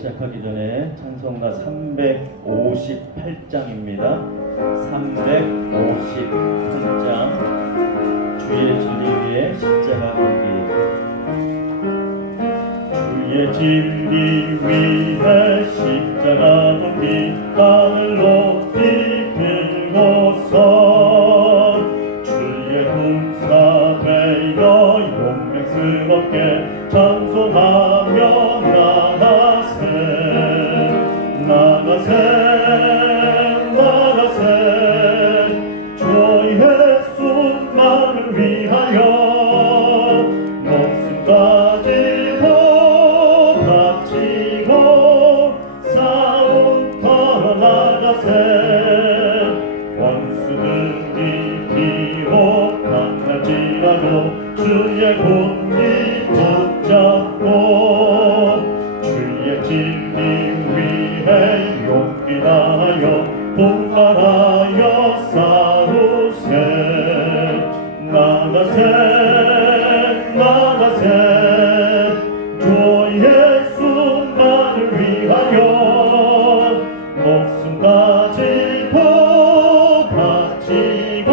시작하기 전에 찬송가 358장입니다. 358장 주의 진리 위에 십자가 걸기. 주의 진리 위에 십자가 걸기. 하늘 높이 들고서 주의 군사 되어 용맹스럽게 찬송하며 나가세 주 예수만을 위하여 목숨까지도 바치고 싸움터로 나가세. 원수들이 비록 강할지라도 주의 군기 붙잡고 주의 진리 위에 용기 다하여 분발하여 싸우세. 나가세 주 예수만을 위하여 목숨까지도 바치고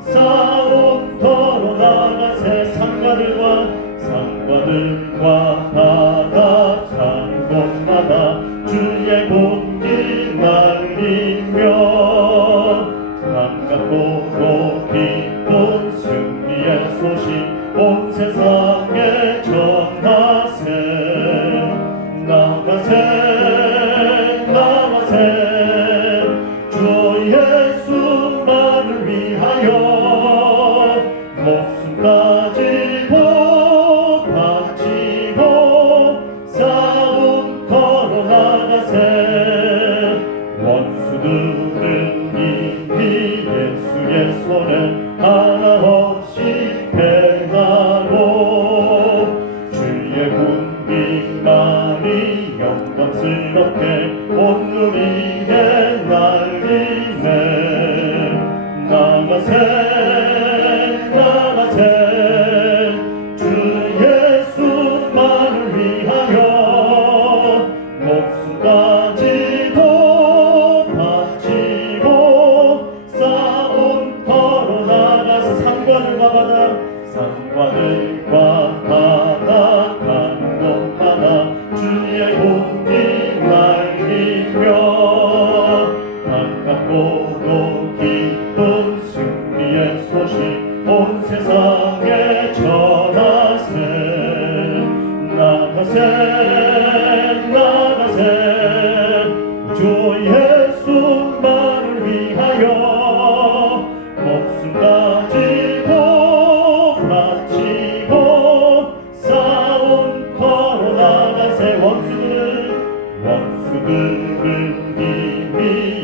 싸움터로 나가세. 상과들과 바닷한 곳마다 주의 군기 날리며 반갑고도 기쁜 승리의 소식 온 세상에 전하세. 나가세 주 예수만을 위하여 목숨까지도 바치고 싸움터로 나가세. 원수들은 이미 예수의 손에 하나 없이 패하고 주의 군기만이 영광스럽게 온 누리에 날리네. 나가세 주 예수만을 위하여 목숨까지도 바치고 싸움터로 나가서 상과들과 바다 가는 곳마다 주의 군기 날리며 반갑고도 기쁜 승리의 소식 온 세상에 전하세. 나가세 주 예수만을 위하여 목숨까지도 바치고 싸움터로 나가세. 원수들은 이미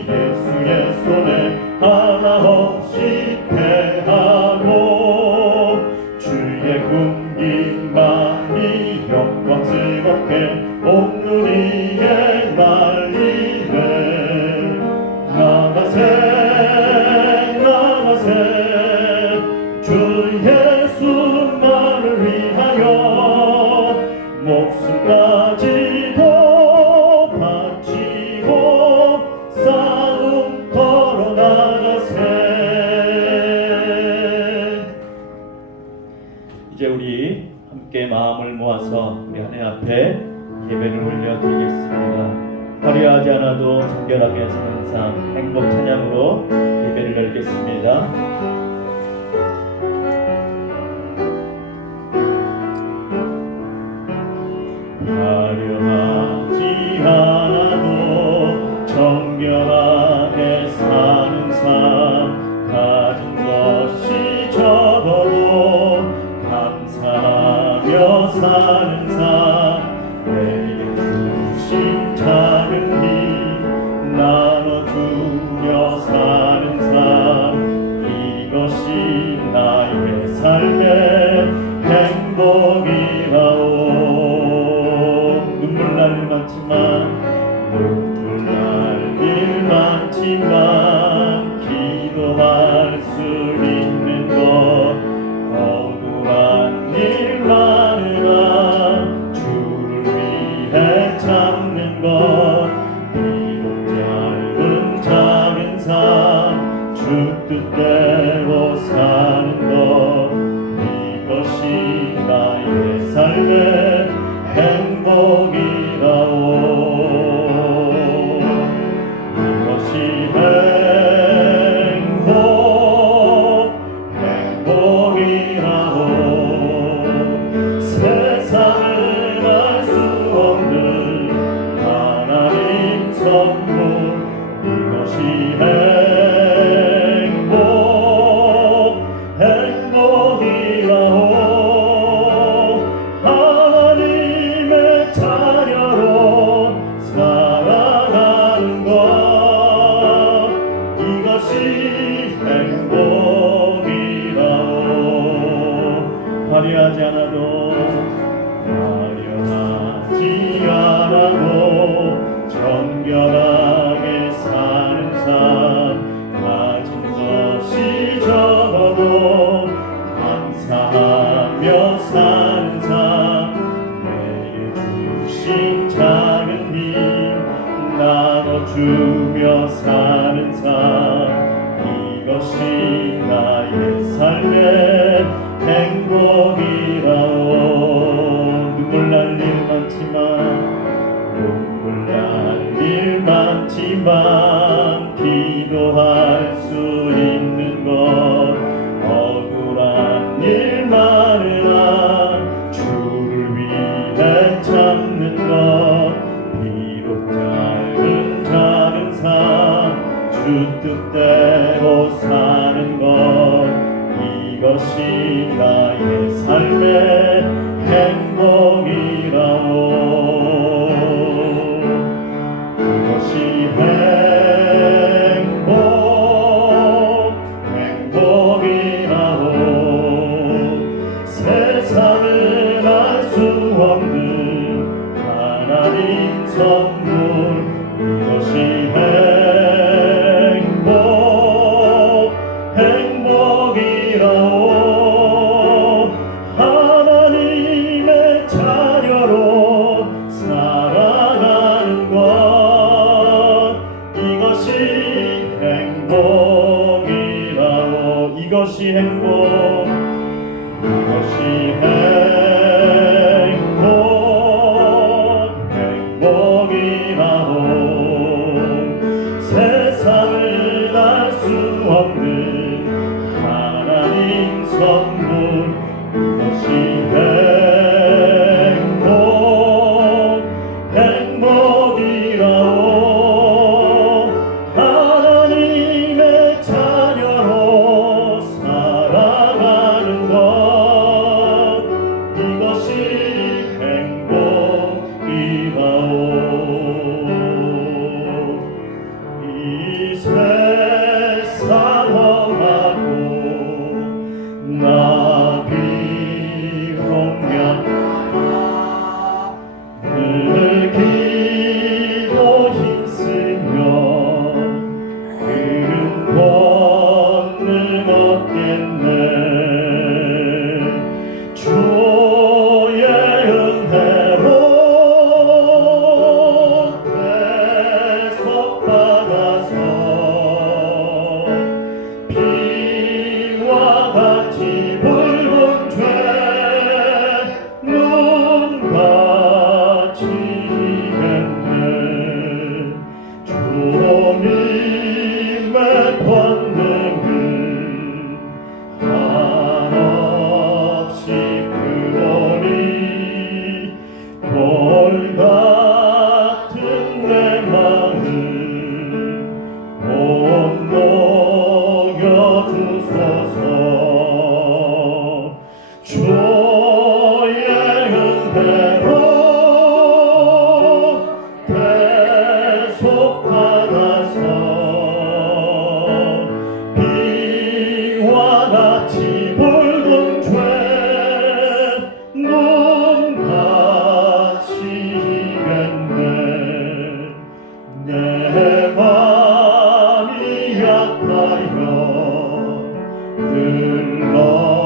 예수의 손에 하나 없이 패하고 주의 군기만이 영광스럽게 온 누리에 날리네. 나가세 주 예수만을 위하여 목숨까지도 바치고 싸움터로 나가세. 이제 우리 함께 마음을 모아서 우리 하나님 앞에 예배를 올려드리겠습니다. 화려하지 않아도 정결하게 사는 삶 행복 찬양으로 예배를 열겠습니다. 화려하지 않아도 정결하게 사는 삶 가진 것이 적어도 감사하며 사는 삶 내게 주신 작은 힘 나눠주며 사는 삶 이것이 나의 삶의 행복이라오. 눈물 날 일 많지만 기도할 수 있는 것 억울한 일 많으나 주를 위해 참 삶의 행복이라오. 이것이 행복이라오. 세상을 알 수 없는 하나님 선물, 이것이 행복이라오. 하나님의 자녀로 살아가는 것, 이것이 행복이라오. 화려하지 않아도 정결하게 사는 삶, 가진 것이 적어도 감사하며 사는 삶, 내게 주신 작은 힘 나눠주며 사는 삶, 이것이 나의 삶의 행복이라오. 눈물 날 일 많지만 기도할 수 있는 것, 억울한 일 많으나 주를 위해 참는 것, 비록 짧은 작은 삶 주 뜻대로 사는 것, 이것이 나의 삶의 행복이라오. 이것이 행복이라오. 세상을 알 수 없는 하나님 선물, 이것이 행복이라오. 하나님의 자녀로 살아가는 것, 이것이 행복이라오. 이것이 행복이라오. 세상을 알 수 없는 하나님 선물, 이것이 행복이라오. 하나님의 자녀로 살아가는 것, 이것이 행복이라오. 이 세상 험하고 나비 홍양 늘 기도 힘쓰며 그는 권능 얻겠네. 주의 은혜로 대속받아서 비와 같이 붉은 죄 눈같이 이겼네. 주님의 권능은 한없이 크오니 돌 같은 내 마음 못 녹여주소서. 주의 은혜로 대속받아서 비와 같이 붉은 죄 눈같이 이겼네. 내 맘이 약하여 늘 넘어지오니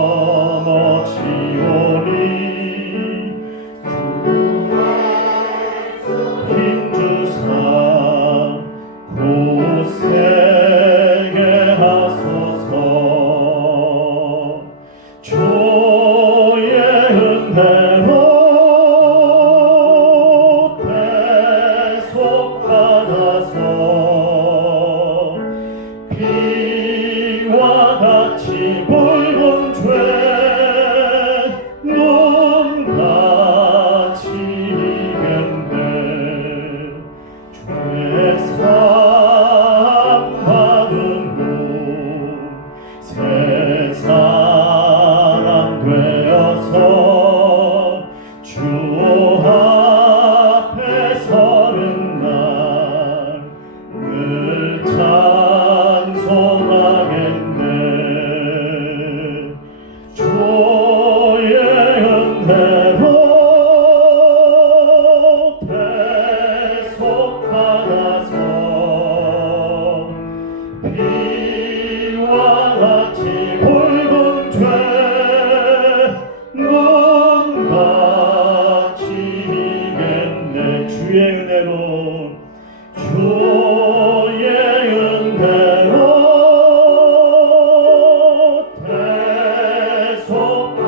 앞에 서는 날 늘 찬송하겠네. 주의 은혜로 대속받아서 비와 같이 붉은 죄 눈같이 이겠네. 주의 은혜로 주의 은혜로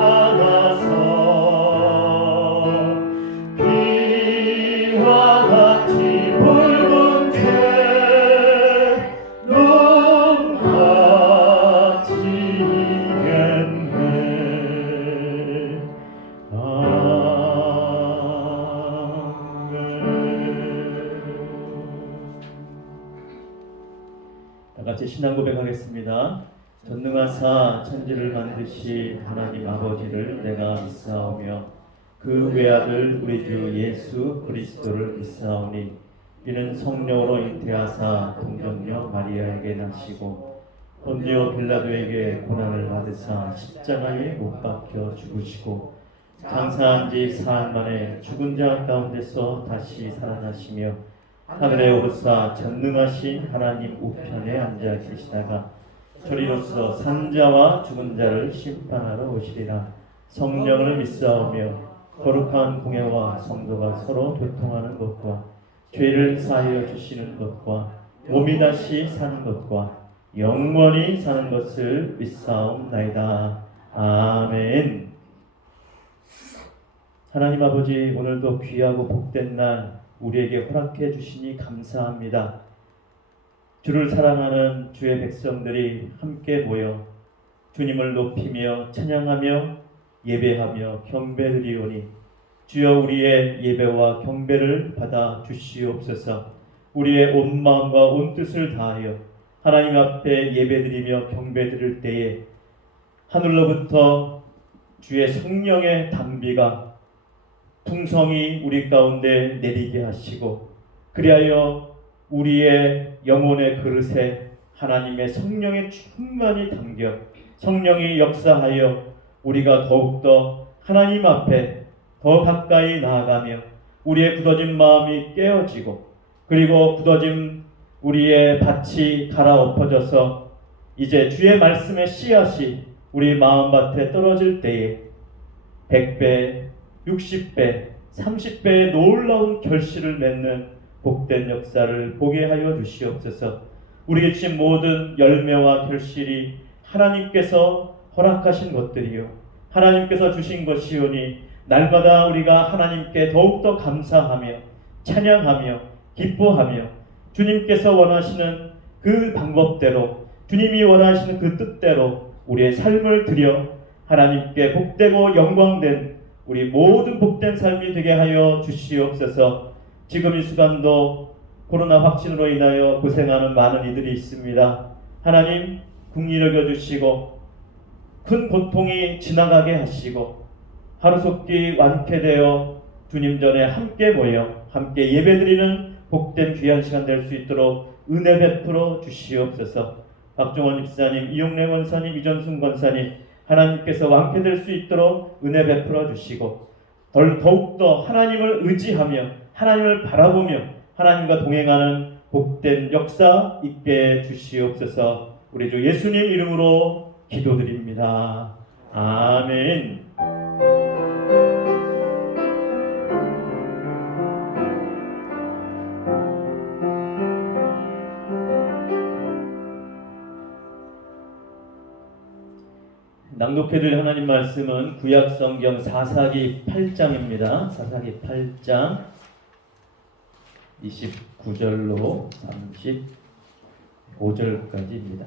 대속받아서 비와 같이 붉은 죄 눈같이 이겠네. 다 같이 신앙 고백하겠습니다. 전능하사 천지를 만드시 하나님 아버지를 내가 믿사오며 그 외아들 우리 주 예수 그리스도를 믿사오니 이는 성령으로 잉태하사 동정녀 마리아에게 나시고 본디오 빌라도에게 고난을 받으사 십자가에 못 박혀 죽으시고 장사한 지 사흘 만에 죽은 자 가운데서 다시 살아나시며 하늘에 오르사 전능하신 하나님 우편에 앉아 계시다가 저리로서 산자와 죽은 자를 심판하러 오시리라. 성령을 믿사오며 거룩한 공예와 성도가 서로 교통하는 것과 죄를 사하여 주시는 것과 몸이 다시 사는 것과 영원히 사는 것을 믿사옵나이다. 아멘. 하나님 아버지, 오늘도 귀하고 복된 날 우리에게 허락해 주시니 감사합니다. 주를 사랑하는 주의 백성들이 함께 모여 주님을 높이며 찬양하며 예배하며 경배드리오니 주여 우리의 예배와 경배를 받아 주시옵소서. 우리의 온 마음과 온 뜻을 다하여 하나님 앞에 예배드리며 경배드릴 때에 하늘로부터 주의 성령의 단비가 풍성히 우리 가운데 내리게 하시고 그리하여 우리의 영혼의 그릇에 하나님의 성령의 충만이 담겨 성령이 역사하여 우리가 더욱더 하나님 앞에 더 가까이 나아가며 우리의 굳어진 마음이 깨어지고 그리고 굳어진 우리의 밭이 갈아엎어져서 이제 주의 말씀의 씨앗이 우리 마음밭에 떨어질 때에 100배, 60배, 30배의 놀라운 결실을 맺는 복된 역사를 보게 하여 주시옵소서. 우리에게 주신 모든 열매와 결실이 하나님께서 허락하신 것들이요 하나님께서 주신 것이오니 날마다 우리가 하나님께 더욱더 감사하며 찬양하며 기뻐하며 주님께서 원하시는 그 방법대로 주님이 원하시는 그 뜻대로 우리의 삶을 드려 하나님께 복되고 영광된 우리 모든 복된 삶이 되게 하여 주시옵소서. 지금 이 순간도 코로나 확진으로 인하여 고생하는 많은 이들이 있습니다. 하나님 긍휼히 여겨주시고 큰 고통이 지나가게 하시고 하루속히 완쾌되어 주님 전에 함께 모여 함께 예배드리는 복된 귀한 시간 될 수 있도록 은혜 베풀어 주시옵소서. 박종원 집사님, 이용래 권사님, 이전순 권사님 하나님께서 완쾌될 수 있도록 은혜 베풀어 주시고 더욱더 하나님을 의지하며 하나님을 바라보며 하나님과 동행하는 복된 역사 있게 주시옵소서. 우리 주 예수님 이름으로 기도드립니다. 아멘. 낭독해드릴 하나님 말씀은 구약성경 사사기 8장입니다. 사사기 8장 29절로 35절까지입니다.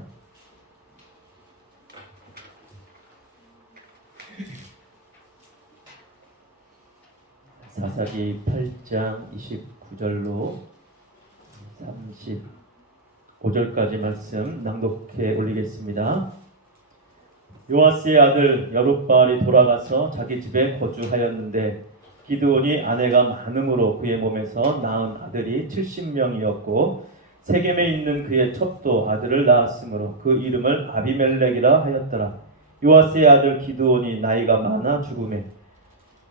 사사기 8장 29절로 35절까지 말씀 낭독해 올리겠습니다. 요아스의 아들 여룹바알이 돌아가서 자기 집에 거주하였는데 기드온이 아내가 많음으로 그의 몸에서 낳은 아들이 70명이었고 세겜에 있는 그의 첩도 아들을 낳았으므로 그 이름을 아비멜렉이라 하였더라. 요아스의 아들 기드온이 나이가 많아 죽음에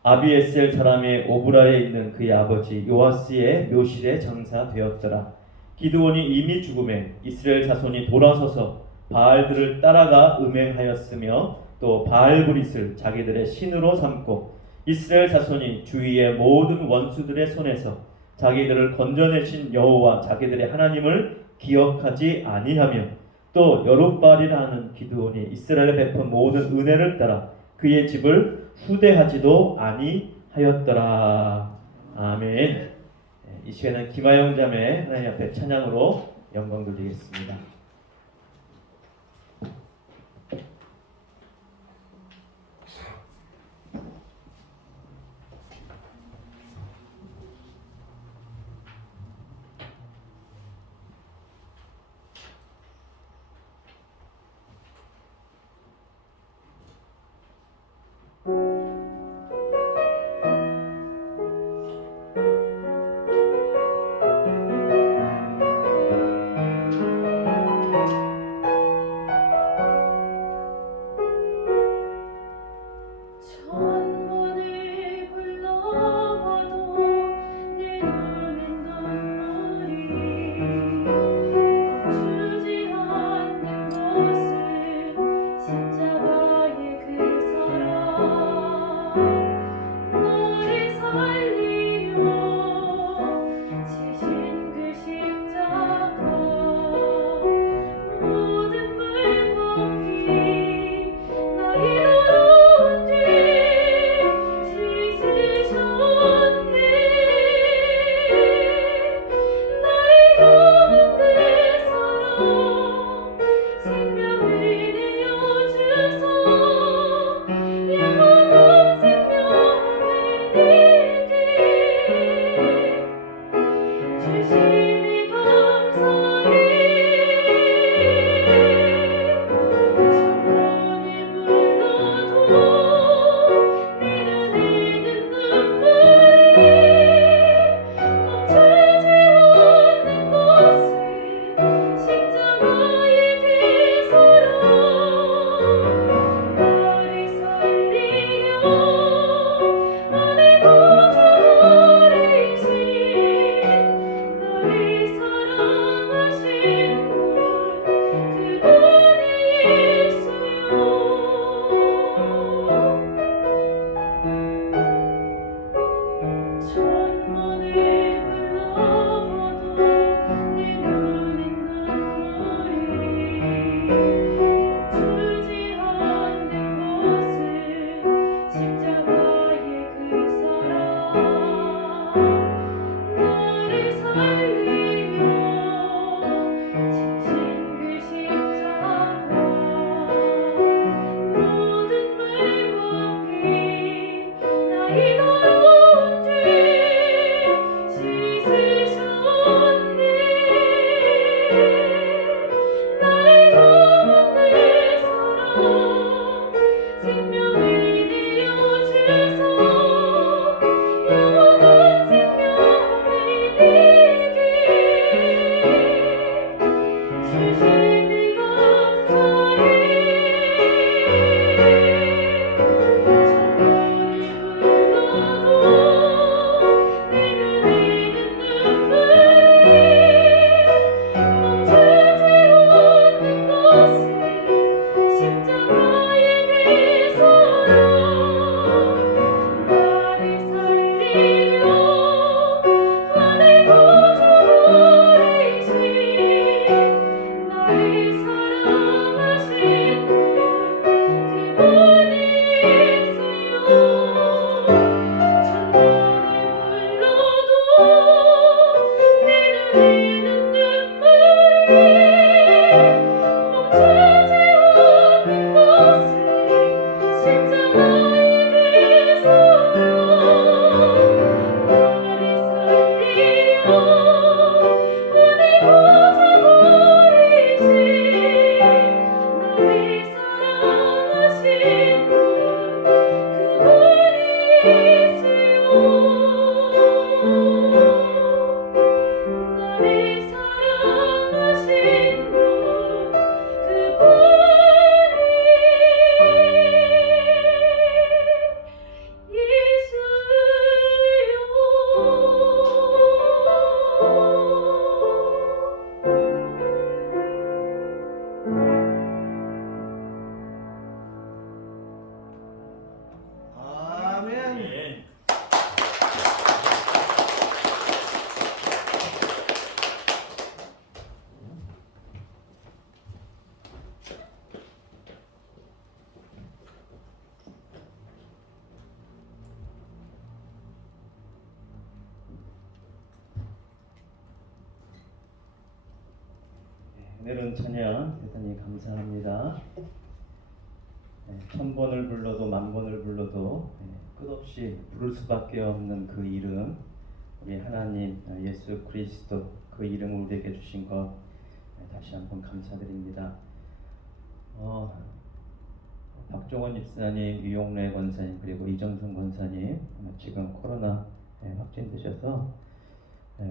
아비에셀 사람의 오브라에 있는 그의 아버지 요아스의 묘실에 장사되었더라. 기드온이 이미 죽음에 이스라엘 자손이 돌아서서 바알들을 따라가 음행하였으며 또 바알브릿을 자기들의 신으로 삼고 이스라엘 자손이 주위의 모든 원수들의 손에서 자기들을 건져내신 여호와 자기들의 하나님을 기억하지 아니하며 또 여룻바알이라 하는 기드온이 이스라엘에 베푼 모든 은혜를 따라 그의 집을 후대하지도 아니하였더라. 아멘. 이 시간은 김하영 자매 하나님 앞에 찬양으로 영광 돌리겠습니다. 오늘은 찬양 대단히 감사합니다. 1000번을 불러도 10,000번을 불러도 끝없이 부를 수밖에 없는 그 이름, 우리 하나님 예수 그리스도, 그 이름을 우리에게 주신 것 다시 한번 감사드립니다. 박종원 집사님, 유용래 권사님, 그리고 이정순 권사님 지금 코로나 확진되셔서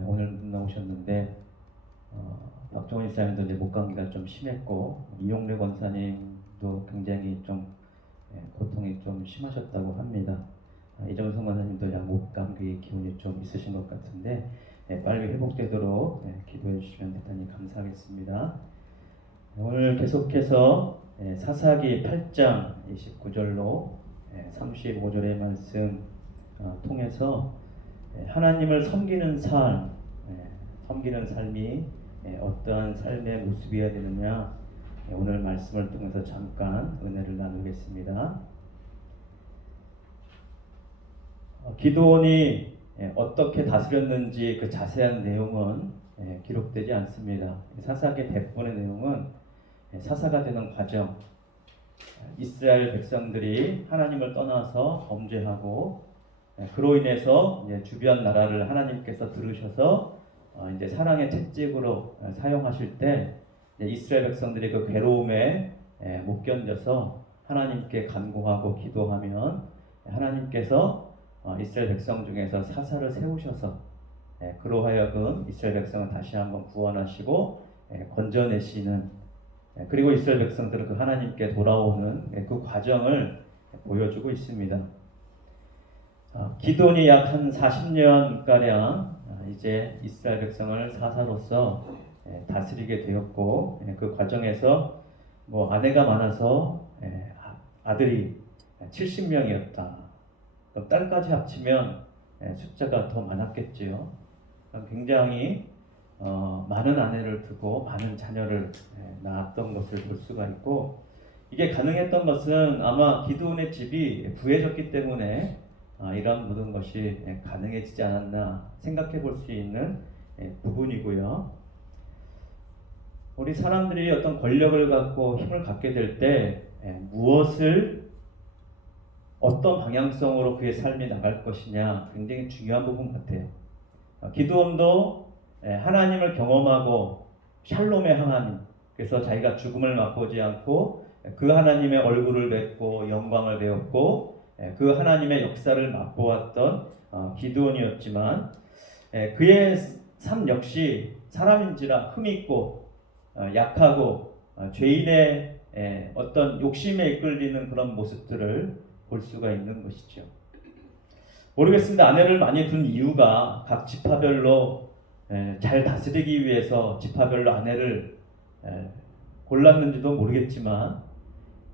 오늘 못 나오셨는데, 박종원 집사님도 이제 목감기가 좀 심했고, 이용래 권사님도 굉장히 좀 고통이 좀 심하셨다고 합니다. 이정순 권사님도 약 목감기 기운이 좀 있으신 것 같은데 빨리 회복되도록 기도해 주시면 대단히 감사하겠습니다. 오늘 계속해서 사사기 8장 29절로 35절의 말씀 통해서 하나님을 섬기는 섬기는 삶이 어떠한 삶의 모습이어야 되느냐, 오늘 말씀을 통해서 잠깐 은혜를 나누겠습니다. 기드온이 어떻게 다스렸는지 그 자세한 내용은 기록되지 않습니다. 사사기 대부분의 내용은 사사가 되는 과정, 이스라엘 백성들이 하나님을 떠나서 범죄하고 그로 인해서 이제 주변 나라를 하나님께서 들으셔서 이제 사랑의 채찍으로 사용하실 때 이스라엘 백성들이 그 괴로움에 못 견뎌서 하나님께 간구하고 기도하면 하나님께서 이스라엘 백성 중에서 사사를 세우셔서 그로 하여금 이스라엘 백성을 다시 한번 구원하시고 건져내시는, 그리고 이스라엘 백성들은 그 하나님께 돌아오는 그 과정을 보여주고 있습니다. 기드온이 약 한 40년가량 이제 이스라엘 백성을 사사로서 다스리게 되었고, 그 과정에서 아내가 많아서 아들이 70명이었다. 딸까지 합치면 숫자가 더 많았겠지요. 굉장히 많은 아내를 두고 많은 자녀를 낳았던 것을 볼 수가 있고, 이게 가능했던 것은 아마 기드온의 집이 부해졌기 때문에 이런 모든 것이 가능해지지 않았나 생각해 볼 수 있는 부분이고요. 우리 사람들이 어떤 권력을 갖고 힘을 갖게 될 때 무엇을 어떤 방향성으로 그의 삶이 나갈 것이냐 굉장히 중요한 부분 같아요. 기드온도 하나님을 경험하고 샬롬의 하나님, 그래서 자기가 죽음을 맛보지 않고 그 하나님의 얼굴을 뵙고 영광을 배웠고 그 하나님의 역사를 맛보았던 기드온이었지만, 그의 삶 역시 사람인지라 흠있고 약하고 죄인의 어떤 욕심에 이끌리는 그런 모습들을 볼 수가 있는 것이죠. 모르겠습니다. 아내를 많이 둔 이유가 각 지파별로 잘 다스리기 위해서 지파별로 아내를 골랐는지도 모르겠지만,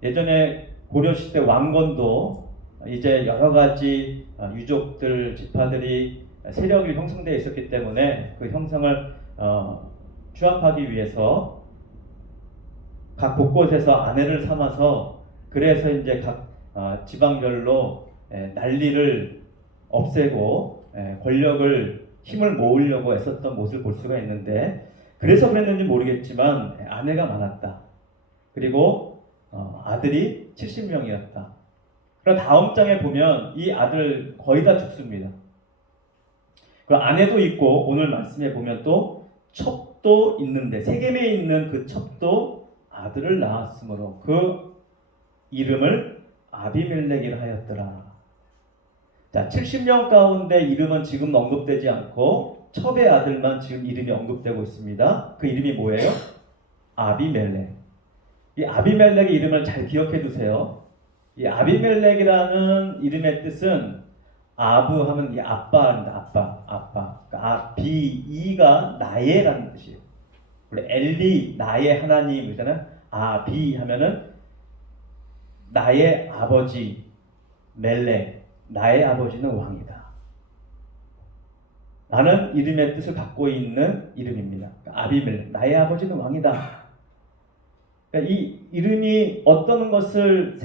예전에 고려시대 왕건도 이제 여러 가지 유족들, 지파들이 세력이 형성되어 있었기 때문에 그 형성을 추합하기 위해서 각 곳곳에서 아내를 삼아서, 그래서 이제 각 지방별로 난리를 없애고 권력을, 힘을 모으려고 애썼던 모습을 볼 수가 있는데, 그래서 그랬는지 모르겠지만 아내가 많았다. 그리고 아들이 70명이었다. 그럼 다음 장에 보면 이 아들 거의 다 죽습니다. 그 아내도 있고, 오늘 말씀에 보면 또 첩도 있는데, 세겜에 있는 그 첩도 아들을 낳았으므로 그 이름을 아비멜렉이라 하였더라. 자, 70명 가운데 이름은 지금 언급되지 않고 첩의 아들만 지금 이름이 언급되고 있습니다. 그 이름이 뭐예요? 아비멜렉. 이 아비멜렉의 이름을 잘 기억해 두세요. 이 아비멜렉이라는 이름의 뜻은, 아부 하면 이 아빠입니다. 아빠. 그러니까 비이가 나의라는 뜻이에요. 원래 엘리, 나의 하나님이잖아요. 아비 하면은 나의 아버지 멜렉, 나의 아버지는 왕이다. 라는 이름의 뜻을 갖고 있는 이름입니다. 아비멜렉, 나의 아버지는 왕이다. 그러니까 이 이름이 어떤 것을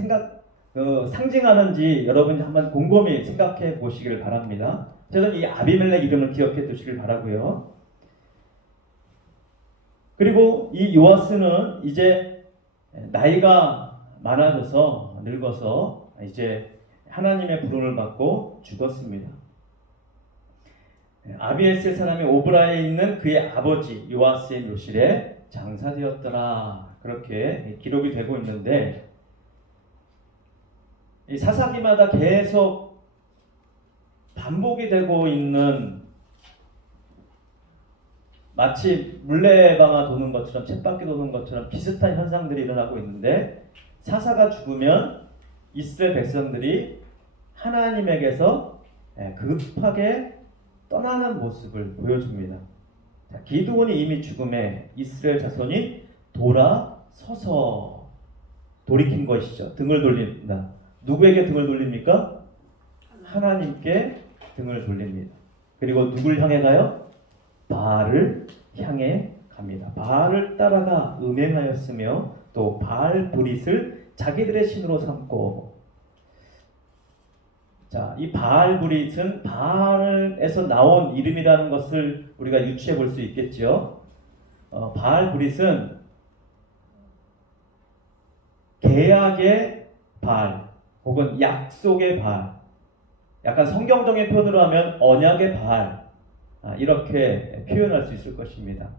상징하는지 여러분이 한번 곰곰이 생각해 보시길 바랍니다. 저는 이 아비멜렉 이름을 기억해 두시길 바라고요. 그리고 이 요아스는 이제 나이가 많아져서 늙어서 이제 하나님의 부름을 받고 죽었습니다. 아비에스의 사람이 오브라에 있는 그의 아버지 요아스의 묘실에 장사되었더라. 그렇게 기록이 되고 있는데, 이 사사기마다 계속 반복이 되고 있는, 마치 물레방아 도는 것처럼, 쳇바퀴 도는 것처럼 비슷한 현상들이 일어나고 있는데, 사사가 죽으면 이스라엘 백성들이 하나님에게서 급하게 떠나는 모습을 보여줍니다. 기드온이 이미 죽음에 이스라엘 자손이 돌아서서 돌이킨 것이죠. 등을 돌린다. 누구에게 등을 돌립니까? 하나님께 등을 돌립니다. 그리고 누굴 향해 가요? 바알을 향해 갑니다. 바알을 따라가 음행하였으며 또 바알 브릿을 자기들의 신으로 삼고, 자, 이 바알 브릿은 바알에서 나온 이름이라는 것을 우리가 유추해 볼 수 있겠죠. 바알 브릿은 계약의 바알 혹은 약속의 바알, 약간 성경적인 표현으로 하면 언약의 바알, 이렇게 표현할 수 있을 것입니다.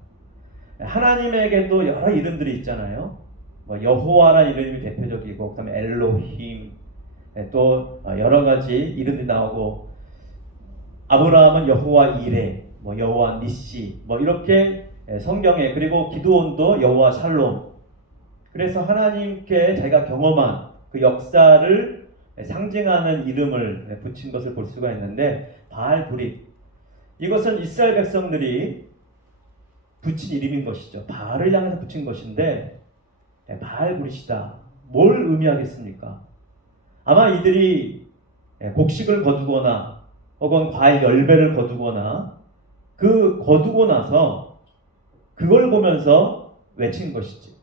하나님에게도 여러 이름들이 있잖아요. 여호와라는 이름이 대표적이고, 그 다음에 엘로힘, 또 여러 가지 이름이 나오고, 아브라함은 여호와 이레, 여호와 니시, 이렇게 성경에, 그리고 기드온도 여호와 샬롬. 그래서 하나님께 자기가 경험한 그 역사를 상징하는 이름을 붙인 것을 볼 수가 있는데, 바알 브릿, 이것은 이스라엘 백성들이 붙인 이름인 것이죠. 바알을 향해서 붙인 것인데, 바알 브릿이다. 뭘 의미하겠습니까? 아마 이들이 곡식을 거두거나 혹은 과일 열매를 거두거나 그 거두고 나서 그걸 보면서 외친 것이지.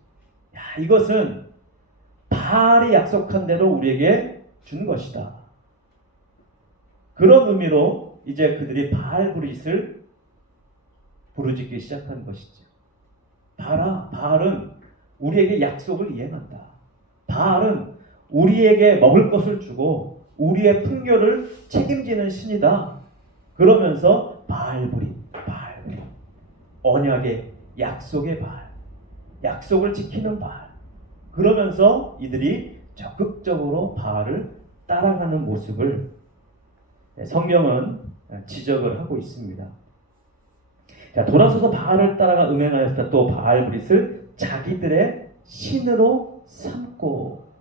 야, 이것은 바알이 약속한 대로 우리에게 준 것이다. 그런 의미로 이제 그들이 바알 브릿을 부르짖기 시작한 것이지. 봐라, 바알은 우리에게 약속을 이행한다. 바알은 우리에게 먹을 것을 주고 우리의 풍요를 책임지는 신이다. 그러면서 바알 브릿, 언약의 약속의 바알, 약속을 지키는 바알. 그러면서 이들이 적극적으로 바알을 따라가는 모습을 성경은 지적을 하고 있습니다. 자, 돌아서서 바알을 따라가 음행하였다. 또 바알 브릿을 자기들의 신으로 삼고.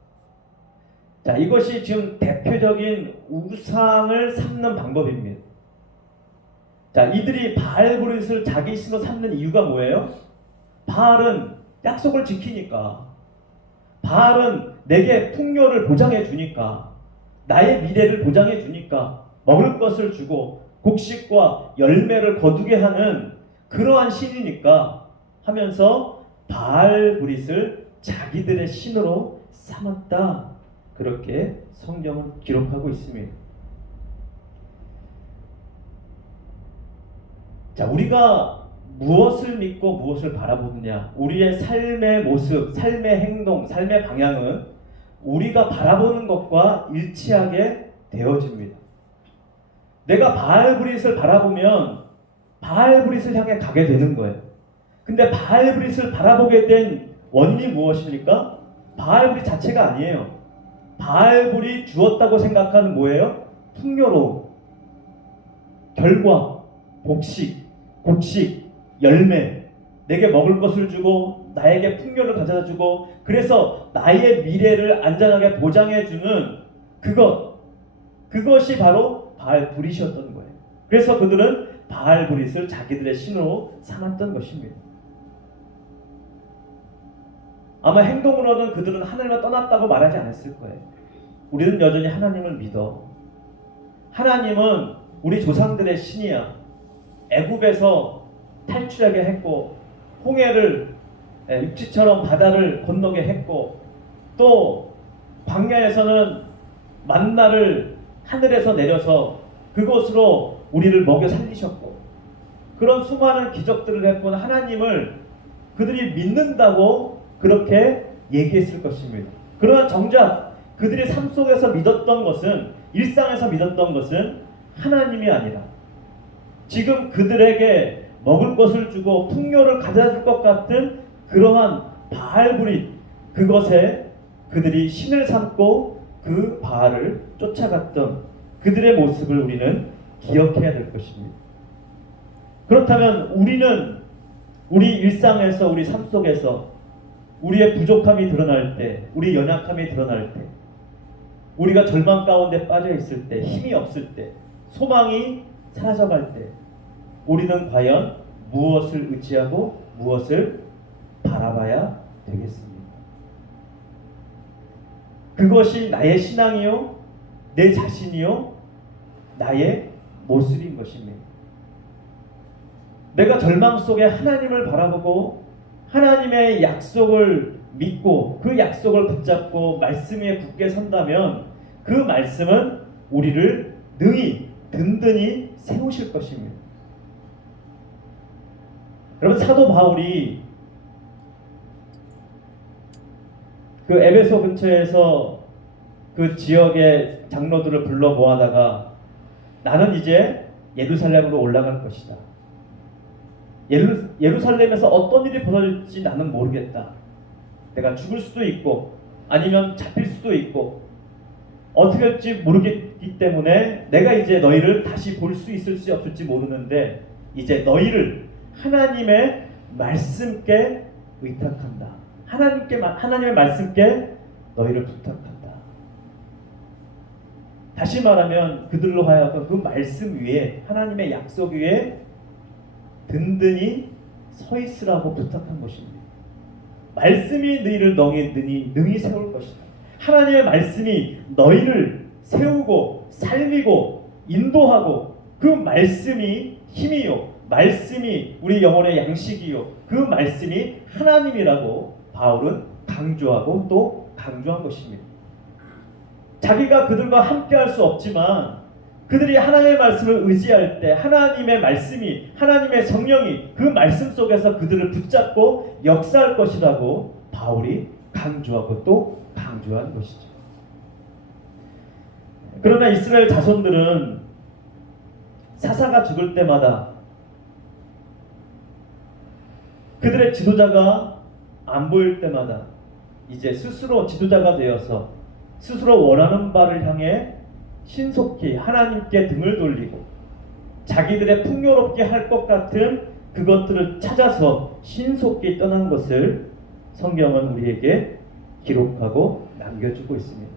자, 이것이 지금 대표적인 우상을 삼는 방법입니다. 자, 이들이 바알 브릿을 자기 신으로 삼는 이유가 뭐예요? 바알은 약속을 지키니까, 바알은 내게 풍요를 보장해 주니까, 나의 미래를 보장해 주니까, 먹을 것을 주고 곡식과 열매를 거두게 하는 그러한 신이니까 하면서 바알 브릿을 자기들의 신으로 삼았다. 그렇게 성경은 기록하고 있습니다. 자, 우리가 무엇을 믿고 무엇을 바라보느냐, 우리의 삶의 모습, 삶의 행동, 삶의 방향은 우리가 바라보는 것과 일치하게 되어집니다. 내가 바알 브릿을 바라보면 바알 브릿을 향해 가게 되는 거예요. 근데 바알 브릿을 바라보게 된 원인이 무엇입니까? 바알 브릿 자체가 아니에요. 바알 브릿 주었다고 생각하는 뭐예요? 풍요로움, 결과, 곡식, 열매, 내게 먹을 것을 주고 나에게 풍요를 가져다 주고, 그래서 나의 미래를 안전하게 보장해주는 그것이 바로 바알 브릿이었던 거예요. 그래서 그들은 바알 브릿을 자기들의 신으로 삼았던 것입니다. 아마 행동으로는 그들은 하나님을 떠났다고 말하지 않았을 거예요. 우리는 여전히 하나님을 믿어. 하나님은 우리 조상들의 신이야. 애굽에서 탈출하게 했고, 홍해를 육지처럼 바다를 건너게 했고, 또 광야에서는 만나를 하늘에서 내려서 그곳으로 우리를 먹여 살리셨고, 그런 수많은 기적들을 했고, 하나님을 그들이 믿는다고 그렇게 얘기했을 것입니다. 그러나 정작 그들의 삶 속에서 믿었던 것은, 일상에서 믿었던 것은 하나님이 아니라 지금 그들에게 먹을 것을 주고 풍요를 가져다 줄 것 같은 그러한 바알불이, 그것에 그들이 신을 삼고 그 바알을 쫓아갔던 그들의 모습을 우리는 기억해야 될 것입니다. 그렇다면 우리는 우리 일상에서, 우리 삶 속에서 우리의 부족함이 드러날 때, 우리 연약함이 드러날 때, 우리가 절망 가운데 빠져 있을 때, 힘이 없을 때, 소망이 사라져갈 때, 우리는 과연 무엇을 의지하고 무엇을 바라봐야 되겠습니까? 그것이 나의 신앙이요, 내 자신이요, 나의 모습인 것입니다. 내가 절망 속에 하나님을 바라보고 하나님의 약속을 믿고 그 약속을 붙잡고 말씀 위에 굳게 선다면 그 말씀은 우리를 능히 든든히 세우실 것입니다. 여러분, 사도 바울이 그 에베소 근처에서 그 지역의 장로들을 불러 모아다가 나는 이제 예루살렘으로 올라갈 것이다. 예루살렘에서 어떤 일이 벌어질지 나는 모르겠다. 내가 죽을 수도 있고 아니면 잡힐 수도 있고 어떻게 할지 모르겠기 때문에 내가 이제 너희를 다시 볼 수 있을지 없을지 모르는데 이제 너희를 하나님의 말씀께 의탁한다. 하나님의 말씀께 너희를 부탁한다. 다시 말하면 그들로 하여금 그 말씀 위에, 하나님의 약속 위에 든든히 서 있으라고 부탁한 것입니다. 말씀이 너희를 능히 세울 것이다. 하나님의 말씀이 너희를 세우고 살리고 인도하고 그 말씀이 힘이요, 말씀이 우리 영혼의 양식이요, 그 말씀이 하나님이라고 바울은 강조하고 또 강조한 것입니다. 자기가 그들과 함께 할 수 없지만 그들이 하나님의 말씀을 의지할 때 하나님의 말씀이, 하나님의 성령이 그 말씀 속에서 그들을 붙잡고 역사할 것이라고 바울이 강조하고 또 강조한 것이죠. 그러나 이스라엘 자손들은 사사가 죽을 때마다 그들의 지도자가 안 보일 때마다 이제 스스로 지도자가 되어서 스스로 원하는 바를 향해 신속히 하나님께 등을 돌리고 자기들의 풍요롭게 할 것 같은 그것들을 찾아서 신속히 떠난 것을 성경은 우리에게 기록하고 남겨주고 있습니다.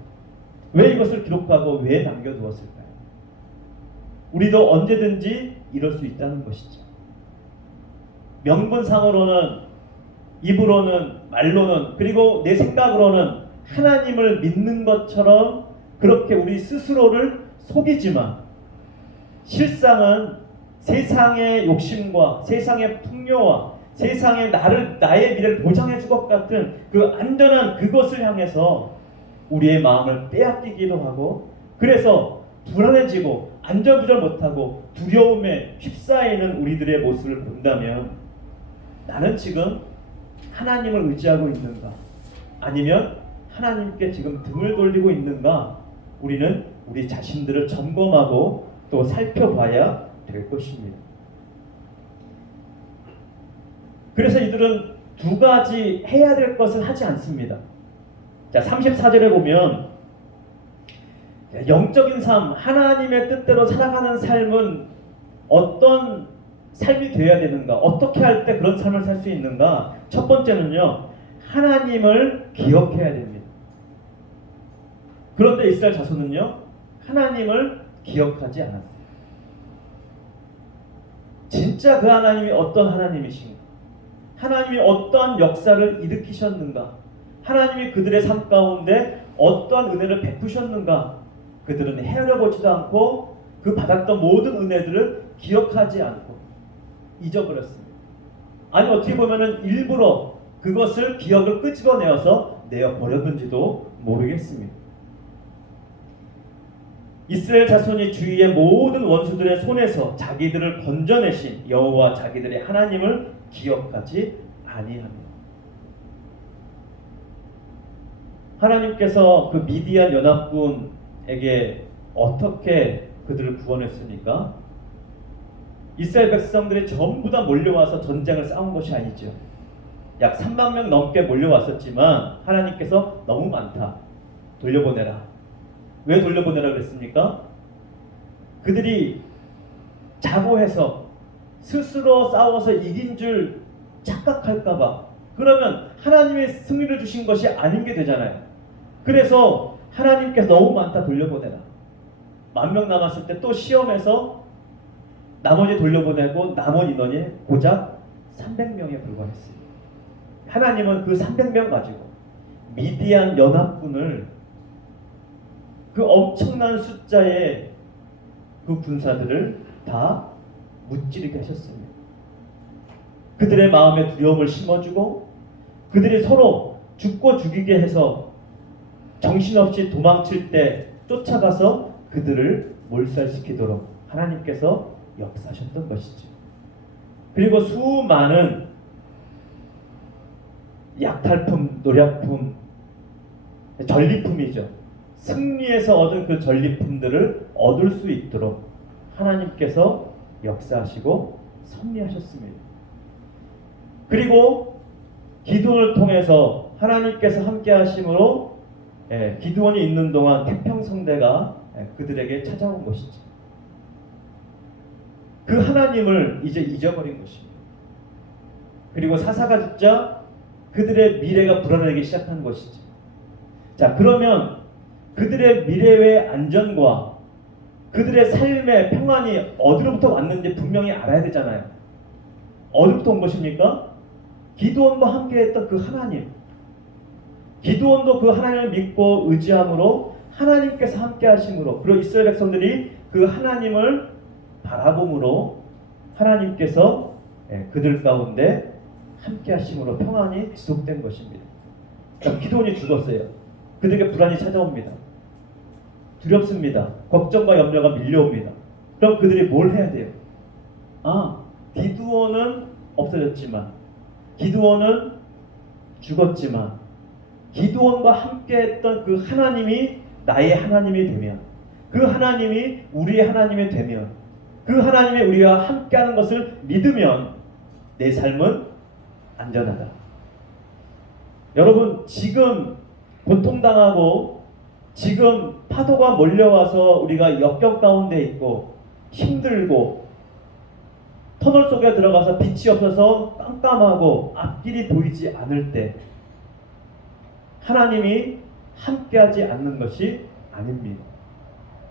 왜 이것을 기록하고 왜 남겨두었을까요? 우리도 언제든지 이럴 수 있다는 것이죠. 명분상으로는, 입으로는, 말로는, 그리고 내 생각으로는 하나님을 믿는 것처럼 그렇게 우리 스스로를 속이지만 실상은 세상의 욕심과 세상의 풍요와 세상의 나의 미래를 보장해 줄 것 같은 그 안전한 그것을 향해서 우리의 마음을 빼앗기기도 하고, 그래서 불안해지고 안절부절 못하고 두려움에 휩싸이는 우리들의 모습을 본다면 나는 지금 하나님을 의지하고 있는가, 아니면 하나님께 지금 등을 돌리고 있는가, 우리는 우리 자신들을 점검하고 또 살펴봐야 될 것입니다. 그래서 이들은 두 가지 해야 될 것을 하지 않습니다. 자, 34절에 보면 영적인 삶, 하나님의 뜻대로 살아가는 삶은 어떤 삶이 되어야 되는가, 어떻게 할 때 그런 삶을 살 수 있는가. 첫 번째는요, 하나님을 기억해야 됩니다. 그런데 이스라엘 자손은요, 하나님을 기억하지 않았어요. 진짜 그 하나님이 어떤 하나님이신가, 하나님이 어떠한 역사를 일으키셨는가, 하나님이 그들의 삶 가운데 어떠한 은혜를 베푸셨는가, 그들은 헤아려보지도 않고 그 받았던 모든 은혜들을 기억하지 않고 잊어버렸습니다. 아니, 어떻게 보면은 일부러 그것을 기억을 끄집어내어서 내어버렸는지도 모르겠습니다. 이스라엘 자손이 주위의 모든 원수들의 손에서 자기들을 건져내신 여호와 자기들의 하나님을 기억하지 아니합니다. 하나님께서 그 미디안 연합군에게 어떻게 그들을 구원했습니까? 이스라엘 백성들이 전부 다 몰려와서 전쟁을 싸운 것이 아니죠. 약 3만 명 넘게 몰려왔었지만 하나님께서 너무 많다, 돌려보내라. 왜 돌려보내라 그랬습니까? 그들이 자고해서 스스로 싸워서 이긴 줄 착각할까봐. 그러면 하나님의 승리를 주신 것이 아닌 게 되잖아요. 그래서 하나님께서 너무 많다, 돌려보내라. 10,000명 남았을 때 또 시험해서 나머지 돌려보내고 남은 인원이 고작 300명에 불과했어요. 하나님은 그 300명 가지고 미디안 연합군을, 그 엄청난 숫자의 그 군사들을 다 무찌르게 하셨습니다. 그들의 마음에 두려움을 심어주고 그들이 서로 죽고 죽이게 해서 정신없이 도망칠 때 쫓아가서 그들을 몰살시키도록 하나님께서 역사하셨던 것이죠. 그리고 수많은 약탈품, 노략품, 전리품이죠. 승리에서 얻은 그 전리품들을 얻을 수 있도록 하나님께서 역사하시고 섭리하셨습니다. 그리고 기드온을 통해서 하나님께서 함께 하심으로 기드온이 있는 동안 태평성대가 그들에게 찾아온 것이죠. 그 하나님을 이제 잊어버린 것입니다. 그리고 사사가 죽자 그들의 미래가 불안해지기 시작한 것이죠. 자, 그러면 그들의 미래의 안전과 그들의 삶의 평안이 어디로부터 왔는지 분명히 알아야 되잖아요. 어디부터 온 것입니까? 기드온과 함께했던 그 하나님. 기드온도 그 하나님을 믿고 의지함으로 하나님께서 함께 하심으로, 그리고 이스라엘 백성들이 그 하나님을 바라봄으로 하나님께서 그들 가운데 함께 하심으로 평안이 지속된 것입니다. 그러니까 기드온이 죽었어요. 그들에게 불안이 찾아옵니다. 두렵습니다. 걱정과 염려가 밀려옵니다. 그럼 그들이 뭘 해야 돼요? 기드온은 없어졌지만, 기드온은 죽었지만, 기드온과 함께했던 그 하나님이 나의 하나님이 되면, 그 하나님이 우리의 하나님이 되면, 그 하나님이 우리와 함께하는 것을 믿으면 내 삶은 안전하다. 여러분, 지금 고통당하고 지금 파도가 몰려와서 우리가 역경 가운데 있고 힘들고 터널 속에 들어가서 빛이 없어서 깜깜하고 앞길이 보이지 않을 때 하나님이 함께하지 않는 것이 아닙니다.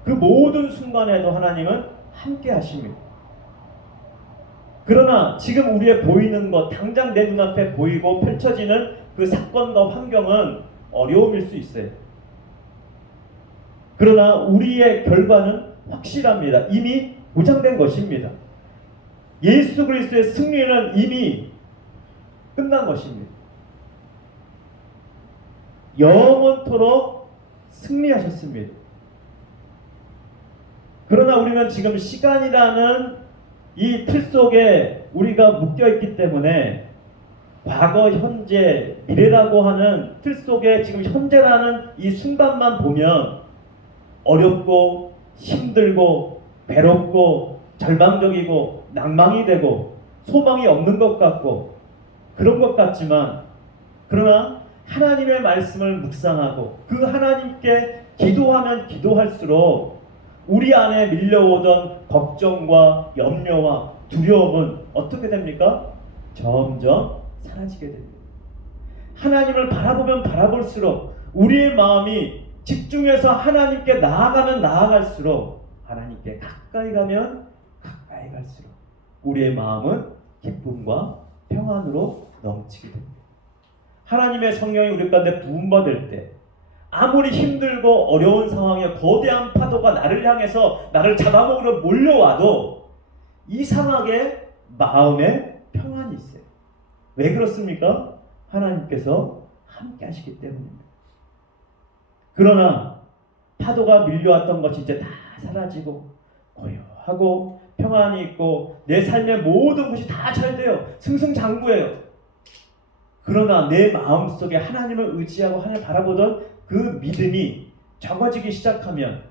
그 모든 순간에도 하나님은 함께 하십니다. 그러나 지금 우리의 보이는 것, 당장 내 눈앞에 보이고 펼쳐지는 그 사건과 환경은 어려움일 수 있어요. 그러나 우리의 결과는 확실합니다. 이미 보장된 것입니다. 예수 그리스도의 승리는 이미 끝난 것입니다. 영원토록 승리하셨습니다. 그러나 우리는 지금 시간이라는 이 틀 속에 우리가 묶여있기 때문에 과거, 현재, 미래라고 하는 틀 속에 지금 현재라는 이 순간만 보면 어렵고 힘들고 괴롭고 절망적이고 낭망이 되고 소망이 없는 것 같고 그런 것 같지만, 그러나 하나님의 말씀을 묵상하고 그 하나님께 기도하면 기도할수록 우리 안에 밀려오던 걱정과 염려와 두려움은 어떻게 됩니까? 점점 사라지게 됩니다. 하나님을 바라보면 바라볼수록 우리의 마음이 집중해서 하나님께 나아가면 나아갈수록, 하나님께 가까이 가면 가까이 갈수록 우리의 마음은 기쁨과 평안으로 넘치게 됩니다. 하나님의 성령이 우리 가운데 부음받을 때 아무리 힘들고 어려운 상황에 거대한 파도가 나를 향해서 나를 잡아먹으러 몰려와도 이상하게 마음에 평안이 있어요. 왜 그렇습니까? 하나님께서 함께 하시기 때문입니다. 그러나 파도가 밀려왔던 것이 이제 다 사라지고 고요하고 평안이 있고 내 삶의 모든 것이 다 잘 돼요. 승승장구해요. 그러나 내 마음속에 하나님을 의지하고 하나님을 바라보던 그 믿음이 적어지기 시작하면,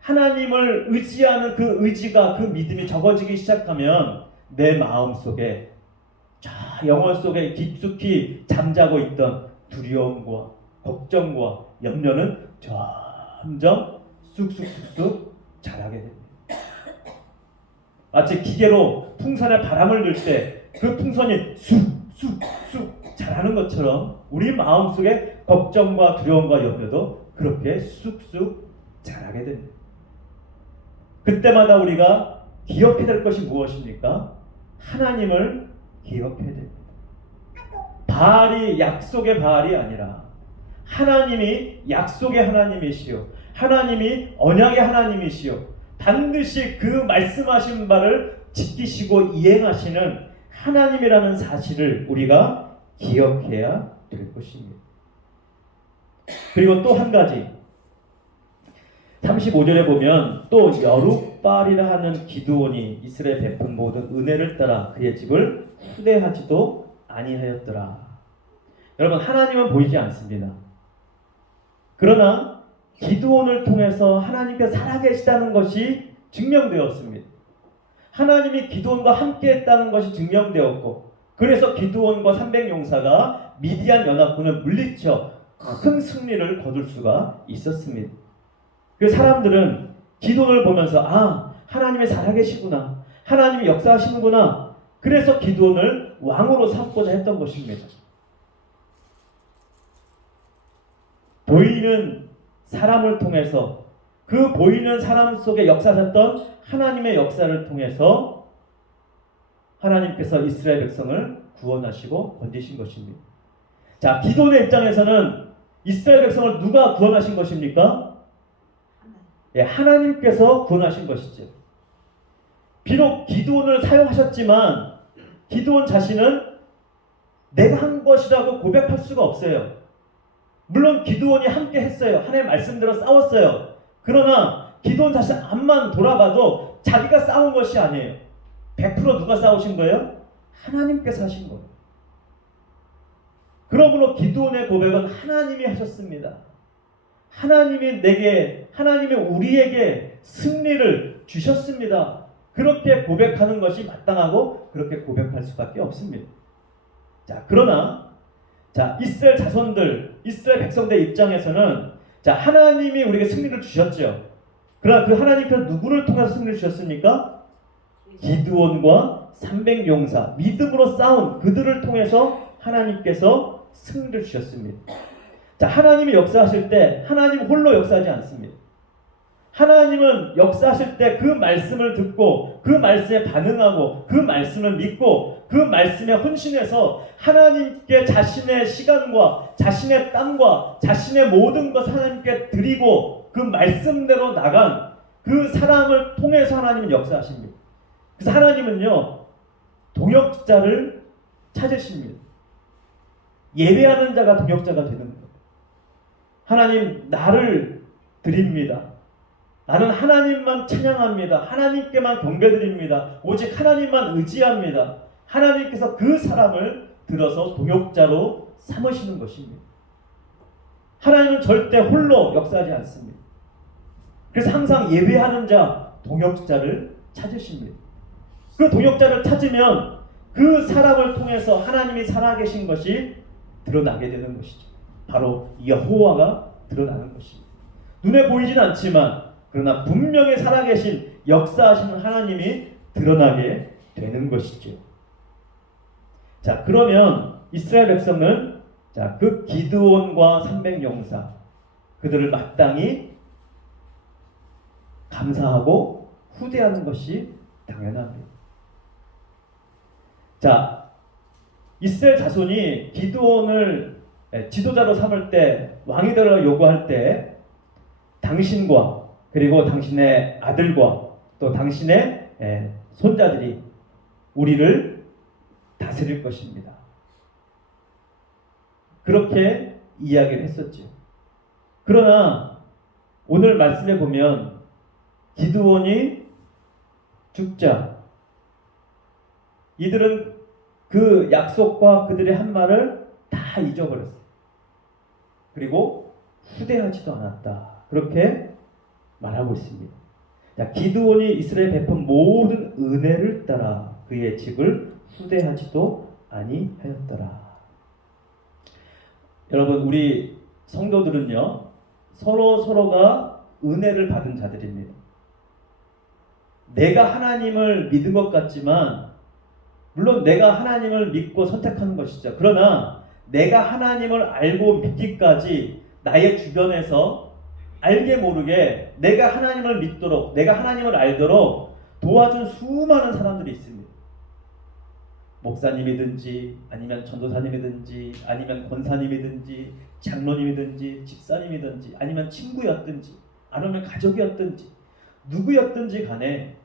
하나님을 의지하는 그 의지가, 그 믿음이 적어지기 시작하면 내 마음속에, 저 영혼 속에 깊숙이 잠자고 있던 두려움과 걱정과 염려는 점점 쑥쑥쑥쑥 자라게 됩니다. 마치 기계로 풍선에 바람을 넣을 때 그 풍선이 쑥쑥쑥 자라는 것처럼 우리 마음속에 걱정과 두려움과 염려도 그렇게 쑥쑥 자라게 됩니다. 그때마다 우리가 기억해야 될 것이 무엇입니까? 하나님을 기억해야 됩니다. 바알이 약속의 바알이 아니라 하나님이 약속의 하나님이시요, 하나님이 언약의 하나님이시요, 반드시 그 말씀하신 바를 지키시고 이행하시는 하나님이라는 사실을 우리가 기억해야 될 것입니다. 그리고 또 한 가지, 35절에 보면 또 여룻바알이라 하는 기드온이 이스라엘 베푼 모든 은혜를 따라 그의 집을 후대하지도 아니하였더라. 여러분, 하나님은 보이지 않습니다. 그러나 기드온을 통해서 하나님께서 살아계시다는 것이 증명되었습니다. 하나님이 기드온과 함께 했다는 것이 증명되었고, 그래서 기드온과 300용사가 미디안 연합군을 물리쳐 큰 승리를 거둘 수가 있었습니다. 그 사람들은 기드온을 보면서 하나님이 살아계시구나, 하나님이 역사하시는구나, 그래서 기드온을 왕으로 삼고자 했던 것입니다. 보이는 사람을 통해서, 그 보이는 사람 속에 역사하셨던 하나님의 역사를 통해서 하나님께서 이스라엘 백성을 구원하시고 건지신 것입니다. 자, 기드온의 입장에서는 이스라엘 백성을 누가 구원하신 것입니까? 하나님께서 구원하신 것이죠. 비록 기드온을 사용하셨지만 기드온 자신은 내가 한 것이라고 고백할 수가 없어요. 물론 기드온이 함께 했어요. 하나님의 말씀대로 싸웠어요. 그러나 기드온 자신 앞만 돌아봐도 자기가 싸운 것이 아니에요. 100% 누가 싸우신 거예요? 하나님께서 하신 거예요. 그러므로 기드온의 고백은 하나님이 하셨습니다. 하나님이 우리에게 승리를 주셨습니다. 그렇게 고백하는 것이 마땅하고 그렇게 고백할 수밖에 없습니다. 자, 그러나 이스라엘 자손들, 이스라엘 백성들 입장에서는 하나님이 우리에게 승리를 주셨죠. 그러나 그 하나님께서 누구를 통해서 승리를 주셨습니까? 기드온과 300용사, 믿음으로 싸운 그들을 통해서 하나님께서 승리를 주셨습니다. 자, 하나님이 역사하실 때 하나님 홀로 역사하지 않습니다. 하나님은 역사하실 때 그 말씀을 듣고 그 말씀에 반응하고 그 말씀을 믿고 그 말씀에 헌신해서 하나님께 자신의 시간과 자신의 땀과 자신의 모든 것을 하나님께 드리고 그 말씀대로 나간 그 사람을 통해서 하나님은 역사하십니다. 그래서 하나님은요, 동역자를 찾으십니다. 예배하는 자가 동역자가 되는 거예요. 하나님, 나를 드립니다. 나는 하나님만 찬양합니다. 하나님께만 경배드립니다. 오직 하나님만 의지합니다. 하나님께서 그 사람을 들어서 동역자로 삼으시는 것입니다. 하나님은 절대 홀로 역사하지 않습니다. 그래서 항상 예배하는 자, 동역자를 찾으십니다. 그 동역자를 찾으면 그 사람을 통해서 하나님이 살아계신 것이 드러나게 되는 것이죠. 바로 여호와가 드러나는 것입니다. 눈에 보이진 않지만 그러나 분명히 살아계신 역사하시는 하나님이 드러나게 되는 것이죠. 자, 그러면 이스라엘 백성은 그 기드온과 300용사 그들을 마땅히 감사하고 후대하는 것이 당연합니다. 자, 이스라엘 자손이 기드온을 지도자로 삼을 때, 왕이 되라 요구할 때 당신과 그리고 당신의 아들과 또 당신의 손자들이 우리를 다스릴 것입니다. 그렇게 이야기를 했었죠. 그러나 오늘 말씀에 보면 기드온이 죽자 이들은 그 약속과 그들의 한 말을 다 잊어버렸어요. 그리고 후대하지도 않았다. 그렇게 말하고 있습니다. 자, 기드온이 이스라엘 베푼 모든 은혜를 따라 그의 집을 후대하지도 아니하였더라. 여러분, 우리 성도들은요, 서로가 은혜를 받은 자들입니다. 내가 하나님을 믿은 것 같지만, 물론 내가 하나님을 믿고 선택하는 것이죠. 그러나 내가 하나님을 알고 믿기까지 나의 주변에서 알게 모르게 내가 하나님을 믿도록, 내가 하나님을 알도록 도와준 수많은 사람들이 있습니다. 목사님이든지 아니면 전도사님이든지 아니면 권사님이든지 장로님이든지 집사님이든지 아니면 친구였든지 아니면 가족이었든지 누구였든지 간에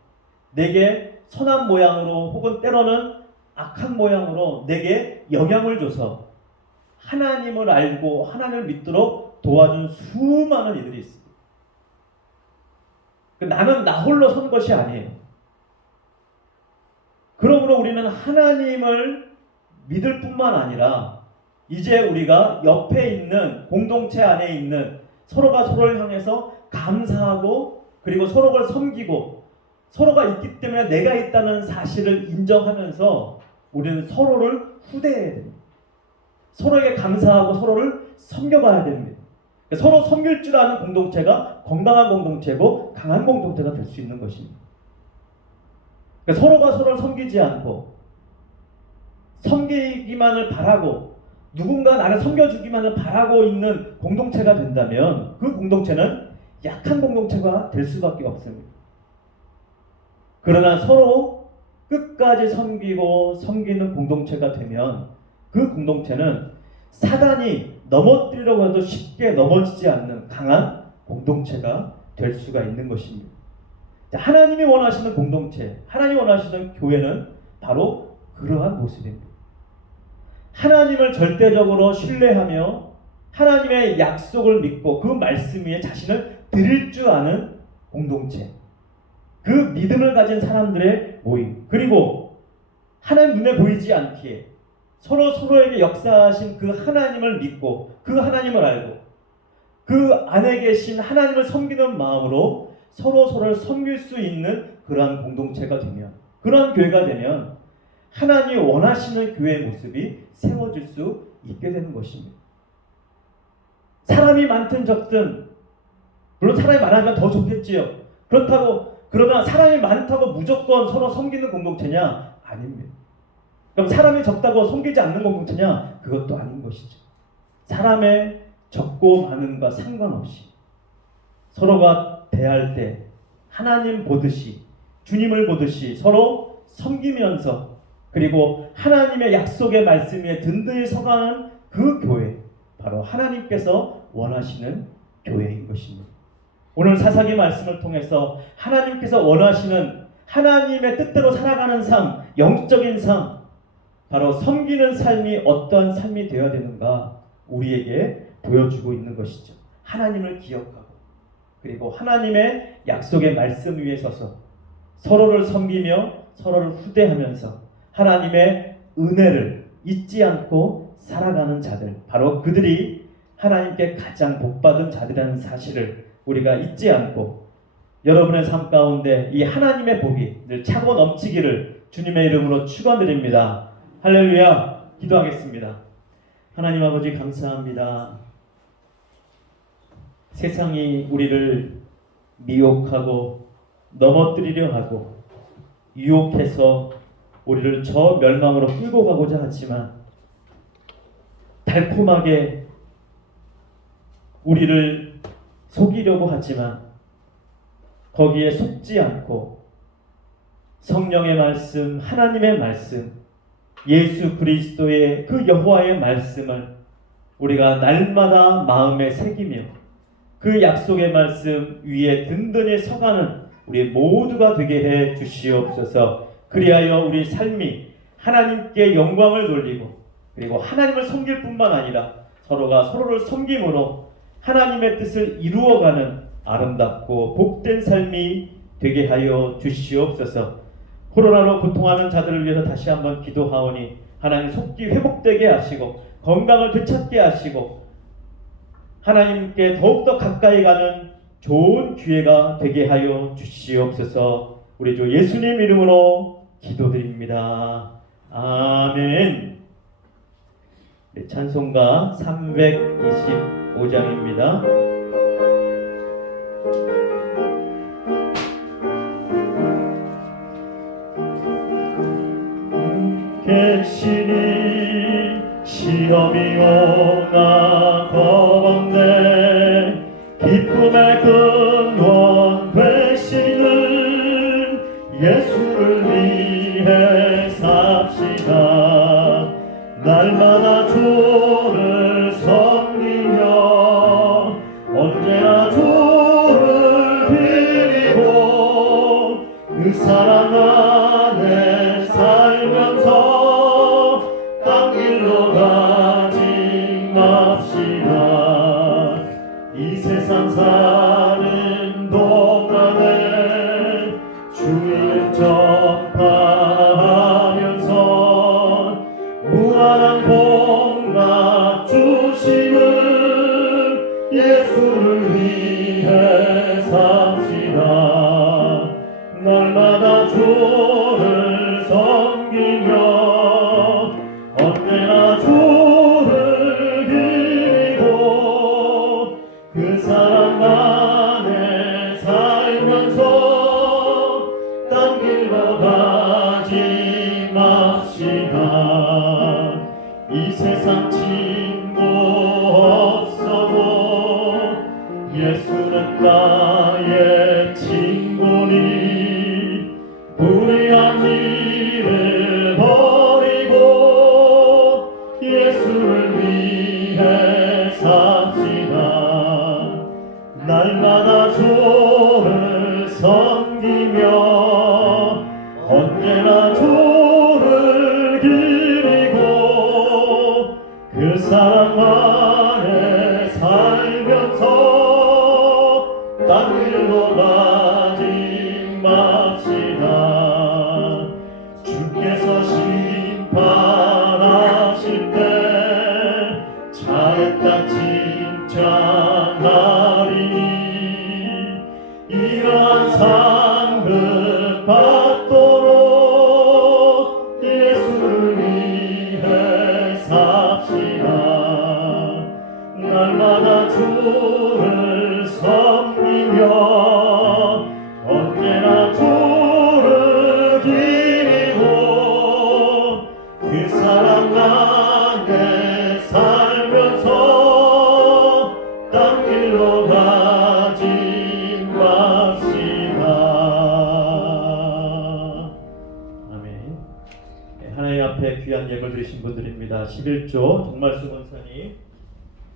내게 선한 모양으로 혹은 때로는 악한 모양으로 내게 영향을 줘서 하나님을 알고 하나님을 믿도록 도와준 수많은 이들이 있습니다. 나는 나 홀로 선 것이 아니에요. 그러므로 우리는 하나님을 믿을 뿐만 아니라 이제 우리가 옆에 있는 공동체 안에 있는 서로가 서로를 향해서 감사하고 그리고 서로를 섬기고 서로가 있기 때문에 내가 있다는 사실을 인정하면서 우리는 서로를 후대해야 됩니다. 서로에게 감사하고 서로를 섬겨가야 됩니다. 서로 섬길 줄 아는 공동체가 건강한 공동체고 강한 공동체가 될 수 있는 것입니다. 서로가 서로를 섬기지 않고 섬기기만을 바라고 누군가 나를 섬겨주기만을 바라고 있는 공동체가 된다면 그 공동체는 약한 공동체가 될 수밖에 없습니다. 그러나 서로 끝까지 섬기고 섬기는 공동체가 되면 그 공동체는 사단이 넘어뜨리려고 해도 쉽게 넘어지지 않는 강한 공동체가 될 수가 있는 것입니다. 하나님이 원하시는 공동체, 하나님이 원하시는 교회는 바로 그러한 모습입니다. 하나님을 절대적으로 신뢰하며 하나님의 약속을 믿고 그 말씀 위에 자신을 드릴 줄 아는 공동체, 그 믿음을 가진 사람들의 모임, 그리고 하나님 눈에 보이지 않기에 서로에게 역사하신 그 하나님을 믿고 그 하나님을 알고 그 안에 계신 하나님을 섬기는 마음으로 서로를 섬길 수 있는 그러한 공동체가 되면, 그러한 교회가 되면 하나님이 원하시는 교회의 모습이 세워질 수 있게 되는 것입니다. 사람이 많든 적든, 물론 사람이 많으면 더 좋겠지요. 그러나 사람이 많다고 무조건 서로 섬기는 공동체냐? 아닙니다. 그럼 사람이 적다고 섬기지 않는 공동체냐? 그것도 아닌 것이죠. 사람의 적고 많음과 상관없이 서로가 대할 때 하나님 보듯이, 주님을 보듯이 서로 섬기면서 그리고 하나님의 약속의 말씀 위에 든든히 서가는 그 교회, 바로 하나님께서 원하시는 교회인 것입니다. 오늘 사사기 말씀을 통해서 하나님께서 원하시는 하나님의 뜻대로 살아가는 삶, 영적인 삶, 바로 섬기는 삶이 어떠한 삶이 되어야 되는가 우리에게 보여주고 있는 것이죠. 하나님을 기억하고 그리고 하나님의 약속의 말씀 위에 서서 서로를 섬기며 서로를 후대하면서 하나님의 은혜를 잊지 않고 살아가는 자들, 바로 그들이 하나님께 가장 복받은 자들이라는 사실을 우리가 잊지 않고 여러분의 삶 가운데 이 하나님의 복이 늘 차고 넘치기를 주님의 이름으로 축원드립니다. 할렐루야. 기도하겠습니다. 하나님 아버지 감사합니다. 세상이 우리를 미혹하고 넘어뜨리려 하고 유혹해서 우리를 저 멸망으로 끌고 가고자 하지만 달콤하게 우리를 속이려고 하지만 거기에 속지 않고 성령의 말씀, 하나님의 말씀, 예수 그리스도의 그 여호와의 말씀을 우리가 날마다 마음에 새기며 그 약속의 말씀 위에 든든히 서가는 우리 모두가 되게 해 주시옵소서. 그리하여 우리 삶이 하나님께 영광을 돌리고 그리고 하나님을 섬길 뿐만 아니라 서로가 서로를 섬김으로 하나님의 뜻을 이루어가는 아름답고 복된 삶이 되게 하여 주시옵소서. 코로나로 고통하는 자들을 위해서 다시 한번 기도하오니 하나님 속기 회복되게 하시고 건강을 되찾게 하시고 하나님께 더욱더 가까이 가는 좋은 기회가 되게 하여 주시옵소서. 우리 주 예수님 이름으로 기도드립니다. 아멘. 네, 찬송가 325장입니다. 계시니 시험이 오나 겁없네 기쁨의 근원 되시는 예수를 위해 삽시다. 날마다 주를 섬기며 언제나 주를 드리고 그 사랑 안에 살면서 딴 길로 가지 맙시다. 이 세상 사는 동안에 주의 전파하면서 무한한 복락 주시는 예수를 위해 삽시다. 날마다 주를 섬기며 언제나 주를 드리고 그 사랑 안에 살면서 딴 길로 가지 맙시다. 이 세상 친구 없어도 예수는 나의 친구니 불의한 일을 버리고 예수를 위해 삽시다. 날마다 주를 섬기며 언제나 주를 기리고 그 사랑 안에 살면서 딴 길로 가지 맙시다. 주께서 심판하실 때 잘했다 칭찬하리니 이러한 상급 받도록 예수를 위해 삽시다. 날마다 주를 섬기며 언제나 주를 기리고 그 사랑 안에 살면서 딴 길로 가지 맙시다. 아멘. 네, 하나님 앞에 귀한 예물 드리신 분들입니다. 11조 정말수 권사님,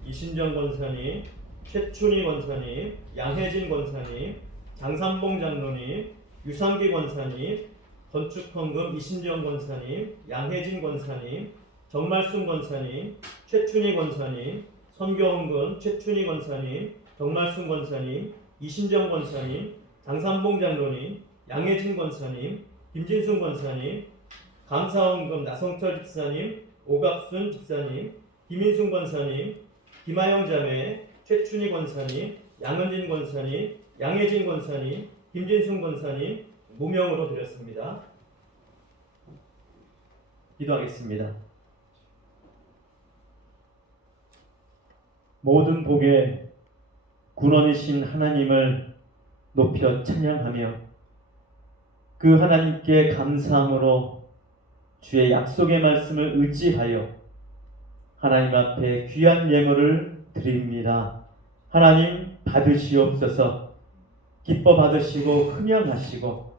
이신정 권사님, 최춘희 권사님, 양혜진 권사님, 장삼봉 장로님, 유상기 권사님, 건축헌금 이신정 권사님, 양혜진 권사님, 정말순 권사님, 최춘희 권사님, 선교헌금 최춘희 권사님, 정말순 권사님, 이신정 권사님, 장삼봉 장로님, 양혜진 권사님, 김진순 권사님, 감사헌금 나성철 집사님, 오갑순 집사님, 김인순 권사님, 김하영 자매, 최춘희 권사님, 양은진 권사님, 양혜진 권사님, 김진순 권사님 무명으로 드렸습니다. 기도하겠습니다. 모든 복의 군원이신 하나님을 높여 찬양하며 그 하나님께 감사함으로 주의 약속의 말씀을 의지하여 하나님 앞에 귀한 예물을 드립니다. 하나님 받으시옵소서. 기뻐 받으시고 흠양하시고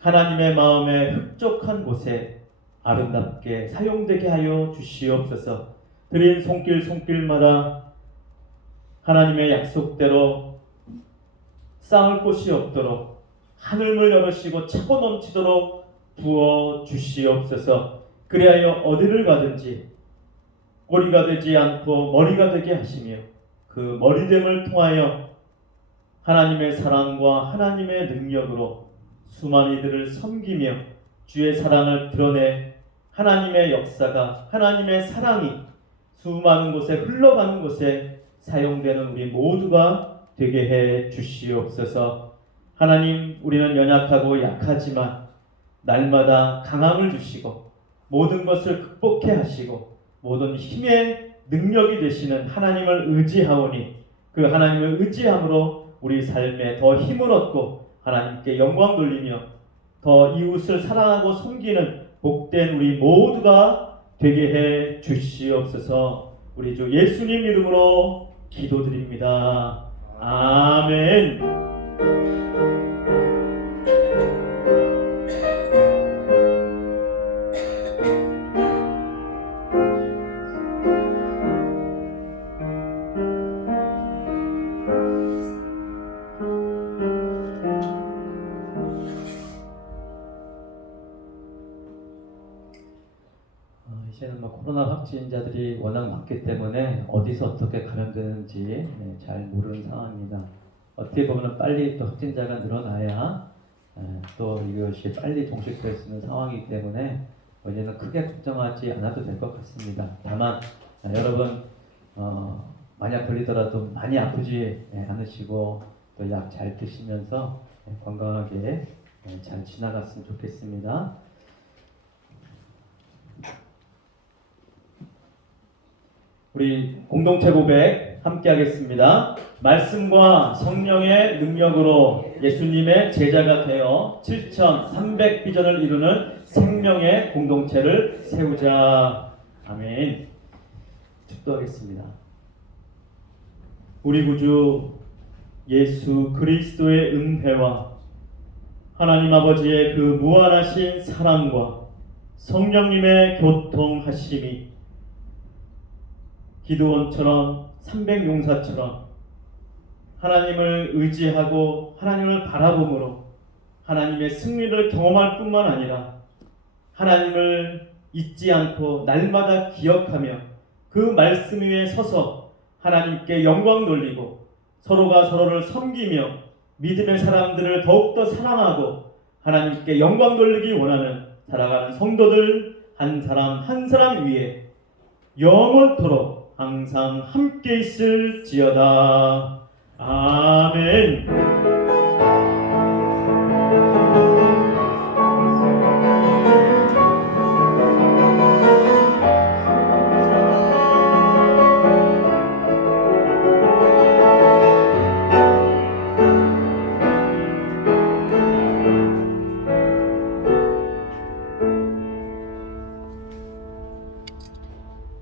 하나님의 마음에 흡족한 곳에 아름답게 사용되게 하여 주시옵소서. 드린 손길마다 하나님의 약속대로 쌓을 곳이 없도록 하늘을 열으시고 차고 넘치도록 부어 주시옵소서. 그리하여 어디를 가든지 꼬리가 되지 않고 머리가 되게 하시며 그 머리됨을 통하여 하나님의 사랑과 하나님의 능력으로 수많은 이들을 섬기며 주의 사랑을 드러내 하나님의 역사가, 하나님의 사랑이 수많은 곳에 흘러가는 곳에 사용되는 우리 모두가 되게 해 주시옵소서. 하나님, 우리는 연약하고 약하지만 날마다 강함을 주시고 모든 것을 극복해 하시고 모든 힘의 능력이 되시는 하나님을 의지하오니 그 하나님을 의지함으로 우리 삶에 더 힘을 얻고 하나님께 영광 돌리며 더 이웃을 사랑하고 섬기는 복된 우리 모두가 되게 해 주시옵소서. 우리 주 예수님 이름으로 기도드립니다. 아멘. 이제는 코로나 확진자들이 워낙 많기 때문에 어디서 어떻게 감염되는지 잘 모르는 상황입니다. 어떻게 보면 빨리 또 확진자가 늘어나야 또 이것이 빨리 종식될 수 있는 상황이기 때문에 이제는 크게 걱정하지 않아도 될 것 같습니다. 다만 여러분 만약 걸리더라도 많이 아프지 않으시고 또 약 잘 드시면서 건강하게 잘 지나갔으면 좋겠습니다. 우리 공동체 고백 함께 하겠습니다. 말씀과 성령의 능력으로 예수님의 제자가 되어 7,300비전을 이루는 생명의 공동체를 세우자. 아멘. 축도하겠습니다. 우리 구주 예수 그리스도의 은혜와 하나님 아버지의 그 무한하신 사랑과 성령님의 교통하심이 기드온처럼 300용사처럼 하나님을 의지하고 하나님을 바라봄으로 하나님의 승리를 경험할 뿐만 아니라 하나님을 잊지 않고 날마다 기억하며 그 말씀 위에 서서 하나님께 영광 돌리고 서로가 서로를 섬기며 믿음의 사람들을 더욱더 사랑하고 하나님께 영광 돌리기 원하는 살아가는 성도들 한 사람 한 사람 위에 영원토록 항상 함께 있을지어다. 아멘.